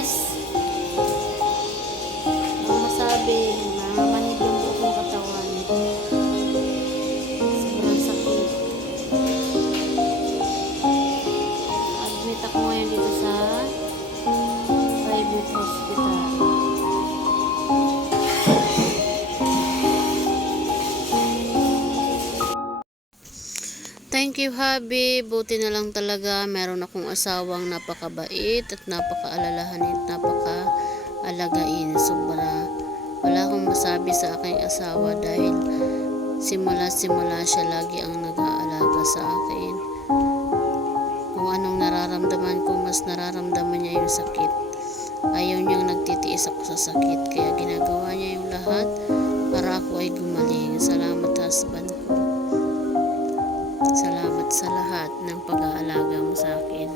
Bye. You, Habi. Buti na lang talaga meron akong asawang napakabait at napakaalalahanin at napaka-alagain. Sobra. Wala akong masabi sa aking asawa dahil simula-simula siya lagi ang nag-aalaga sa akin. Kung anong nararamdaman ko, mas nararamdaman niya yung sakit. Ayaw niyang nagtitiis ako sa sakit, kaya ginagawa niya yung lahat para ako ay gumaling. Salamat husband ko. Sa lahat ng pag-aalaga mo sa akin.